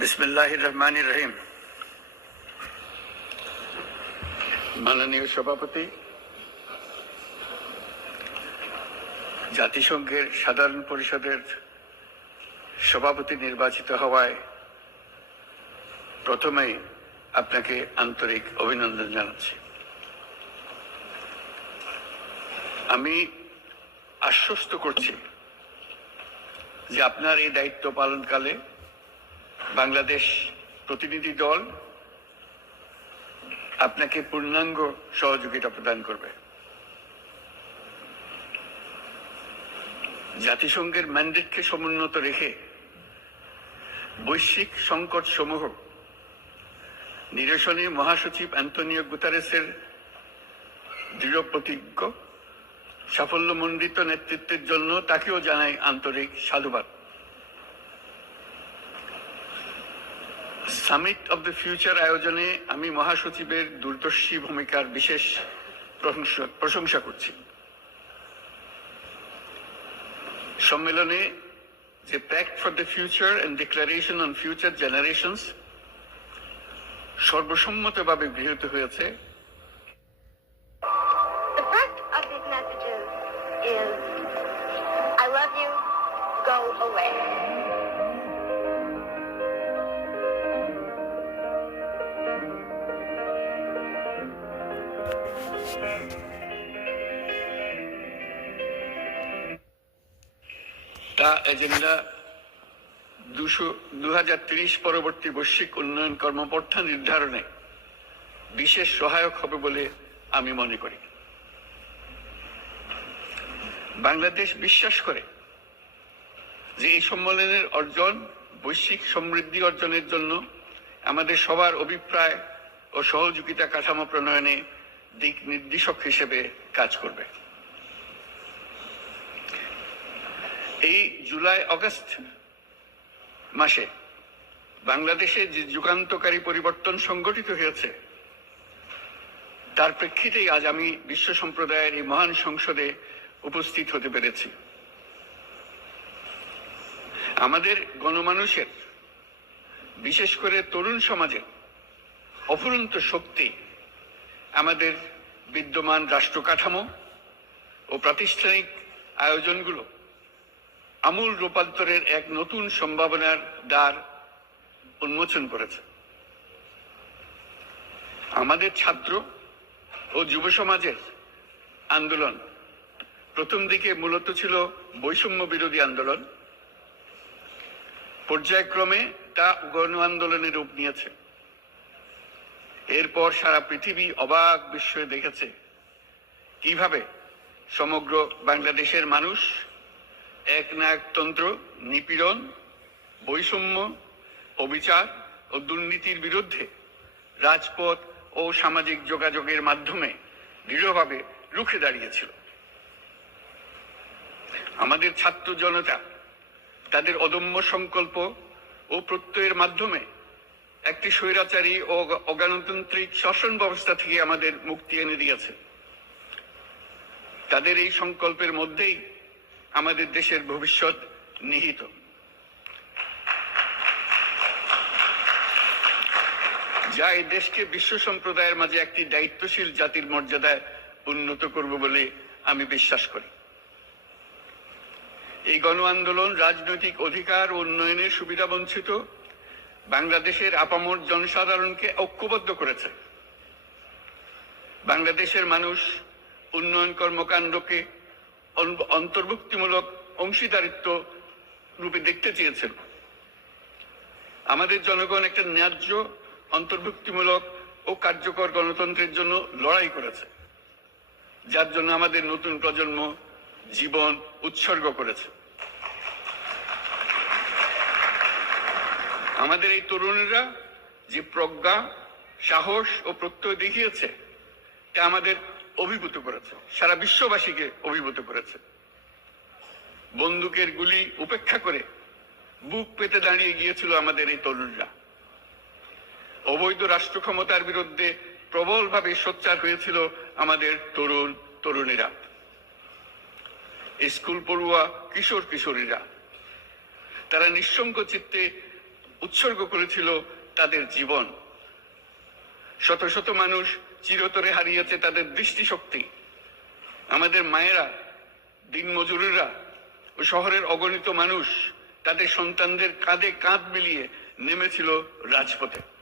বিসমিল্লাহির রহমানির রহিম। মাননীয় সভাপতি, জাতিসংঘের সাধারণ পরিষদের সভাপতি নির্বাচিত হওয়ায় প্রথমেই আপনাকে আন্তরিক অভিনন্দন জানাচ্ছি। আমি আশ্বস্ত করছি যে আপনার এই দায়িত্ব পালনকালে বাংলাদেশ প্রতিনিধি দল আপনাকে পূর্ণাঙ্গ সহযোগিতা প্রদান করবে। জাতিসংঘের ম্যান্ডেটকে সমুন্নত রেখে বৈশ্বিক সংকট সমূহ নিরসনে মহাসচিব অ্যান্টোনিও গুতেরেসের দৃঢ় প্রতিজ্ঞ সাফল্যমণ্ডিত নেতৃত্বের জন্য তাকেও জানাই আন্তরিক সাধুবাদ। সামিট অব দ্য ফিউচার আয়োজনে আমি মহাসচিবের দূরদর্শী ভূমিকার বিশেষ প্রশংসা করছি। সম্মেলনে যে pact for the future and declaration on future generations সর্বসম্মতভাবে গৃহীত হয়েছে। The first of these messages is, I love you, go away. তা এজেন্ডা 2030 পরবর্তী বৈশ্বিক উন্নয়ন কর্মপন্থা নির্ধারণে বিশেষ সহায়ক হবে বলে আমি মনে করি। বাংলাদেশ বিশ্বাস করে যে এই সম্মেলনের অর্জন বৈশ্বিক সমৃদ্ধি অর্জনের জন্য আমাদের সবার অভিপ্রায় ও সহযোগিতা কাঠামো প্রণয়নে দিক নির্দেশক হিসেবে কাজ করবে। এই জুলাই আগস্ট মাসে বাংলাদেশে যে যুগান্তকারী পরিবর্তন সংঘটিত হয়েছে তার প্রেক্ষিতেই আজ আমি বিশ্ব সম্প্রদায়ের এই মহান সংসদে উপস্থিত হতে পেরেছি। আমাদের গণমানুষের, বিশেষ করে তরুণ সমাজের অফুরন্ত শক্তি আমাদের বিদ্যমান রাষ্ট্র কাঠামো ও প্রাতিষ্ঠানিক আয়োজনগুলো আমূল রূপান্তরের এক নতুন সম্ভাবনার দ্বার উন্মোচন করেছে। আমাদের ছাত্র ও যুব সমাজের আন্দোলন প্রথম দিকে মূলত ছিল বৈষম্য বিরোধী আন্দোলন, পর্যায়ক্রমে তা গণ আন্দোলনের রূপ নিয়েছে। এরপর সারা পৃথিবী অবাক বিস্ময়ে দেখেছে কিভাবে সমগ্র বাংলাদেশের মানুষ একনায়কতন্ত্র, নিপীড়ন, বৈষম্য, অবিচার ও দুর্নীতির বিরুদ্ধে রাজপথ ও সামাজিক যোগাযোগের মাধ্যমে দৃঢ়ভাবে রুখে দাঁড়িয়েছিল। আমাদের ছাত্র জনতা তাদের অদম্য সংকল্প ও প্রত্যয়ের মাধ্যমে একটি স্বৈরাচারী ও অগণতান্ত্রিক শাসন ব্যবস্থা থেকে আমাদের মুক্তি এনে দিয়েছে। তাদের এই সংকল্পের মধ্যেই আমাদের দেশের ভবিষ্যৎ নিহিত। যা এই দেশকে বিশ্ব সম্প্রদায়ের মাঝে একটি দায়িত্বশীল জাতির মর্যাদায় উন্নত করবে বলে আমি বিশ্বাস করি। এই গণ আন্দোলন রাজনৈতিক অধিকার ও উন্নয়নের সুবিধা বঞ্চিত বাংলাদেশের আপামর জনসাধারণকে ঐক্যবদ্ধ করেছে। বাংলাদেশের মানুষ উন্নয়ন কর্মকাণ্ডকে অন্তর্ভুক্তিমূলক অংশীদারিত্ব রূপে দেখতে চেয়েছেন। আমাদের জনগণ একটা ন্যায্য, অন্তর্ভুক্তিমূলক ও কার্যকর গণতন্ত্রের জন্য লড়াই করেছে, যার জন্য আমাদের নতুন প্রজন্ম জীবন উৎসর্গ করেছে। আমাদের এই তরুণেরা যে প্রজ্ঞা, সাহস ও প্রত্যয় দেখিয়েছে তা আমাদের অভিভূত করেছে, সারা বিশ্ববাসীকে অভিভূত করেছে। বন্দুকের গুলি উপেক্ষা করে বুক পেতে দাঁড়িয়ে গিয়েছিল আমাদের এই তরুণরা। অবৈধ রাষ্ট্র ক্ষমতার বিরুদ্ধে প্রবলভাবে সোচ্চার হয়েছিল আমাদের তরুণ তরুণীরা। স্কুল পড়ুয়া কিশোর কিশোরীরা তারা নিঃসঙ্গ চিত্তে উৎসর্গ করেছিল তাদের জীবন। শত শত মানুষ চিরতরে হারিয়েছে তাদের দৃষ্টিশক্তি। আমাদের মায়েরা, দিনমজুরেরা ও শহরের অগণিত মানুষ তাদের সন্তানদের কাঁধে কাঁধ মিলিয়ে নেমেছিল রাজপথে।